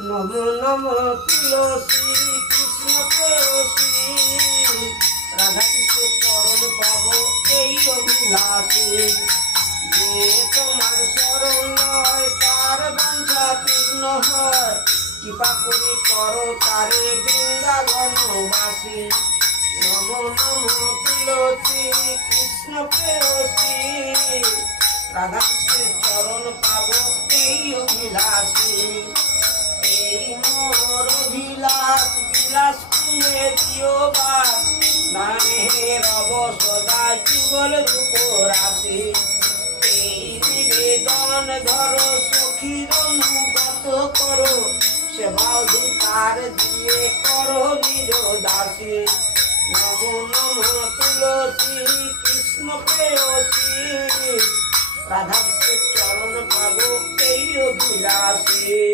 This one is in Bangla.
নম নম তুলসী কৃষ্ণ প্রেয়সী রাধা কৃষ্ণের চরণ পাব এই অভিলাষী। যে তোমার চরণ লয় তার বাঞ্ছা পূর্ণ হয়, কৃপা করি করো তারে বৃন্দাবনবাসী। নম নম তুলসী কৃষ্ণ প্রেয়সী রাধা কৃষ্ণের চরণ পাব এই অভিলাষী। এই মোর অভিলাষ বিলাস কুঞ্জে দিও বাস, নামের অবসদা যুগল রূপ রাশি। এই নিবেদন ধরো সখীর অনুগত করো, সেবা অধিকার দিয়ে করো নিজ দাসী। নম নম তুলসী কৃষ্ণ প্রেয়সী রাধা কৃষ্ণের চরণ পাব এই অভিলাষী।